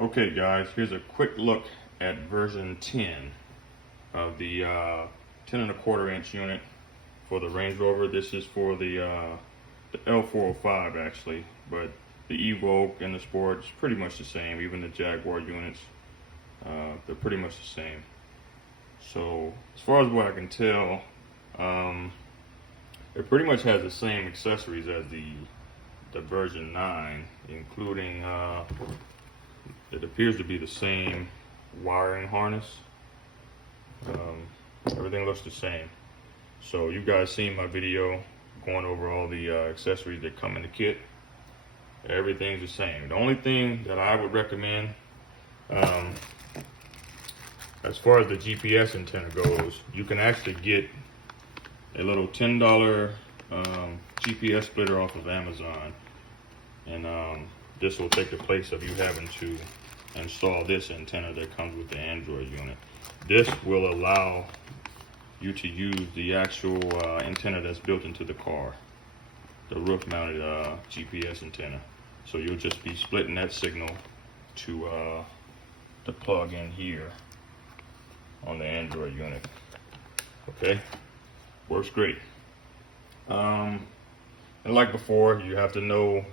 Okay guys, here's a quick look at version 10 of the 10 1/4 inch unit for the Range Rover. This is for the L405 actually, but the Evoque and the Sport is pretty much the same. Even the Jaguar units, they're pretty much the same. So as far as what I can tell, it pretty much has the same accessories as the version 9, including it appears to be the same wiring harness. Everything looks the same. So you guys seen my video going over all the accessories that come in the kit. Everything's the same. The only thing that I would recommend, as far as the GPS antenna goes, you can actually get a little $10 GPS splitter off of Amazon, and this will take the place of you having to install this antenna that comes with the Android unit. This will allow you to use the actual antenna that's built into the car, the roof mounted GPS antenna. So you'll just be splitting that signal to plug in here on the Android unit. Okay, works great. And like before, you have to know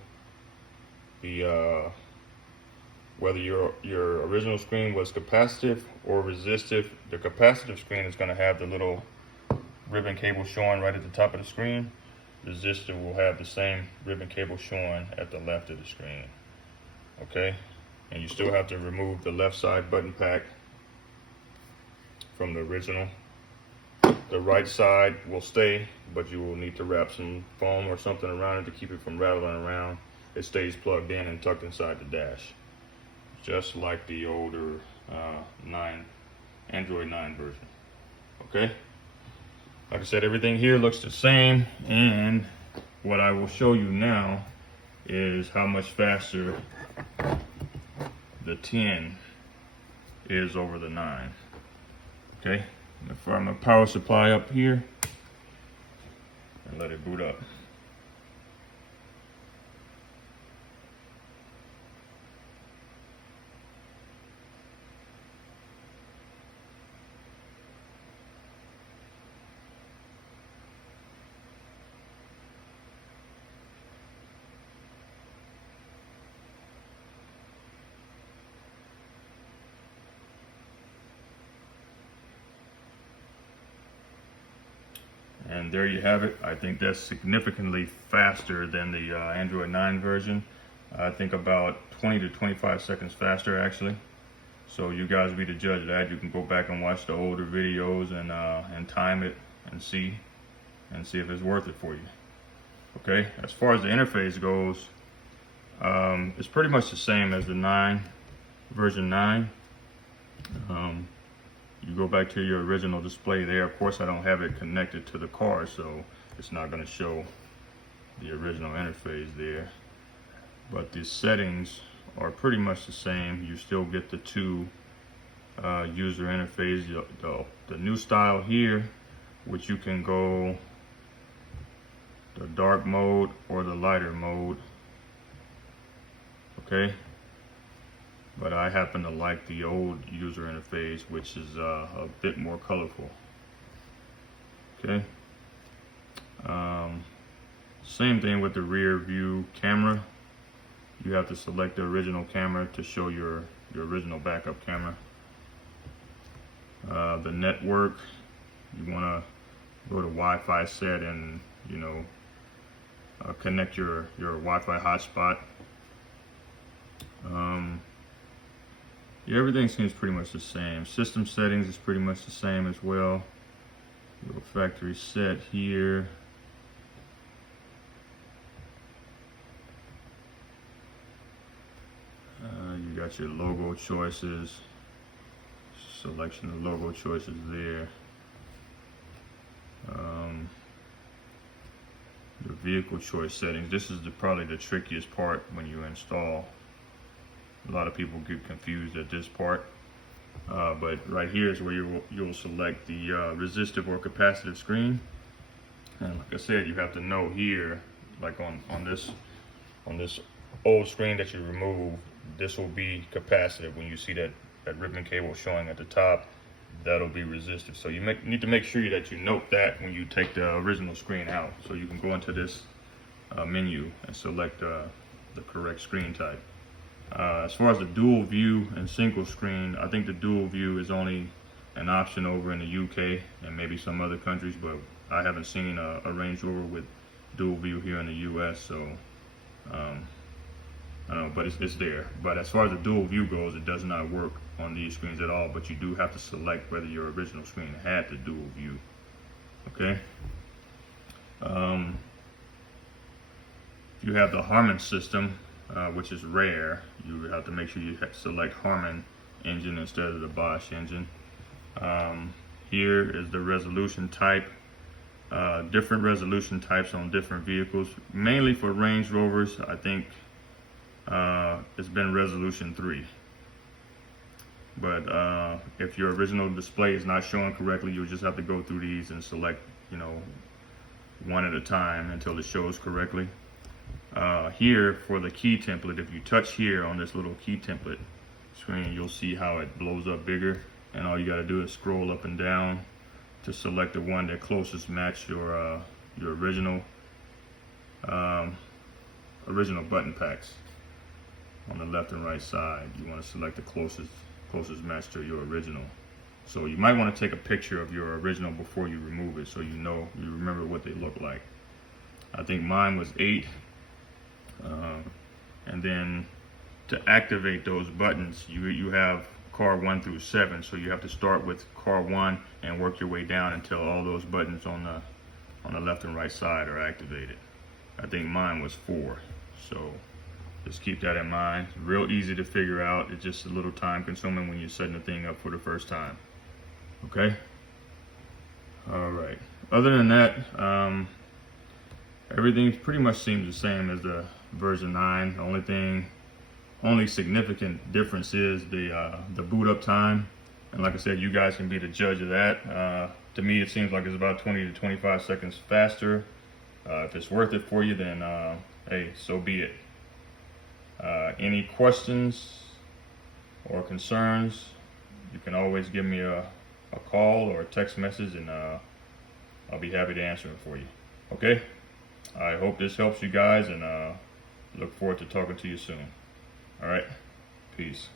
the whether your original screen was capacitive or resistive. The capacitive screen is going to have the little ribbon cable showing right at the top of the screen. Resistive will have the same ribbon cable showing at the left of the screen. Okay, and you still have to remove the left side button pack from the original. The right side will stay, but you will need to wrap some foam or something around it to keep it from rattling around. It stays plugged in and tucked inside the dash, just like the older Android 9 version. Okay, like I said, everything here looks the same, and what I will show you now is how much faster the 10 is over the 9. Okay, I'm gonna fire my power supply up here and let it boot up. And there you have it. I think that's significantly faster than the Android 9 version. I think about 20 to 25 seconds faster actually. So you guys be the judge of that. You can go back and watch the older videos and time it and see if it's worth it for you. Okay, as far as the interface goes, it's pretty much the same as the version 9. You go back to your original display there. Of course, I don't have it connected to the car, so it's not going to show the original interface there. But the settings are pretty much the same. You still get the two user interface. The new style here, which you can go the dark mode or the lighter mode. Okay. But I happen to like the old user interface, which is a bit more colorful. Okay. Same thing with the rear view camera. You have to select the original camera to show your original backup camera. The network, you want to go to Wi-Fi set and connect your Wi-Fi hotspot. Yeah, everything seems pretty much the same. System settings is pretty much the same as well. Your factory set here. You got your logo choices. Selection of logo choices there. The vehicle choice settings. This is probably the trickiest part when you install. A lot of people get confused at this part, but right here is where you'll select the resistive or capacitive screen. And like I said, you have to know here, like on this old screen that you remove, this will be capacitive. When you see that ribbon cable showing at the top, that'll be resistive. So you need to make sure that you note that when you take the original screen out. So you can go into this menu and select the correct screen type. As far as the dual view and single screen, I think the dual view is only an option over in the UK and maybe some other countries, but I haven't seen a Range Rover with dual view here in the US, so I don't know, but it's there. But as far as the dual view goes, it does not work on these screens at all, but you do have to select whether your original screen had the dual view. Okay. If you have the Harman system, which is rare, you have to make sure you select Harman engine instead of the Bosch engine. Here is the resolution type. Different resolution types on different vehicles. Mainly for Range Rovers, I think it's been resolution 3. But if your original display is not showing correctly, you'll just have to go through these and select, one at a time until it shows correctly. Here for the key template, if you touch here on this little key template screen, you'll see how it blows up bigger, and all you got to do is scroll up and down to select the one that closest match your original button packs on the left and right side. You want to select the closest match to your original. So you might want to take a picture of your original before you remove it, so you remember what they look like. I think mine was 8. And then to activate those buttons, you have car 1 through 7, so you have to start with car 1 and work your way down until all those buttons on the left and right side are activated. I think mine was 4, so just keep that in mind. It's real easy to figure out. It's just a little time consuming when you're setting the thing up for the first time. Okay. All right. Other than that, everything pretty much seems the same as the version 9. The only significant difference is the boot up time, and like I said, you guys can be the judge of that. To me, it seems like it's about 20 to 25 seconds faster. If it's worth it for you, then hey, so be it. Any questions or concerns, you can always give me a call or a text message, and I'll be happy to answer it for you. Okay? I hope this helps you guys, and look forward to talking to you soon. All right, peace.